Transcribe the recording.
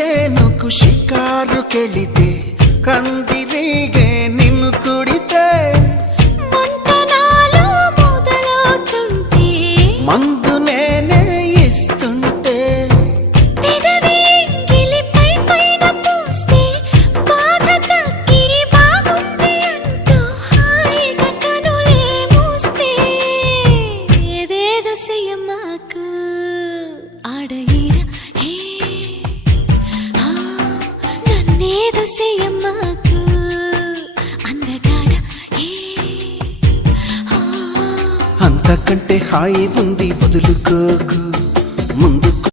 చేనుకు షికారుకెళితే కందిరీగే నిన్ను కుడితే మంతనాలు మొదలవుతుంటే మందు నేనే ఇస్తుంటే పెదవి గిలిపై పైన పూస్తే బాధ తగ్గి బాగుంది అంటూ హాయిగా కనులే మూస్తే ఏదేదో చెయ్యమాకు ఆడ ఈడ హే నన్నేదో చెయ్యమాకు అందగాడ హే అంతకంటే హాయి ఉంది వదులుకోకు ముందుకు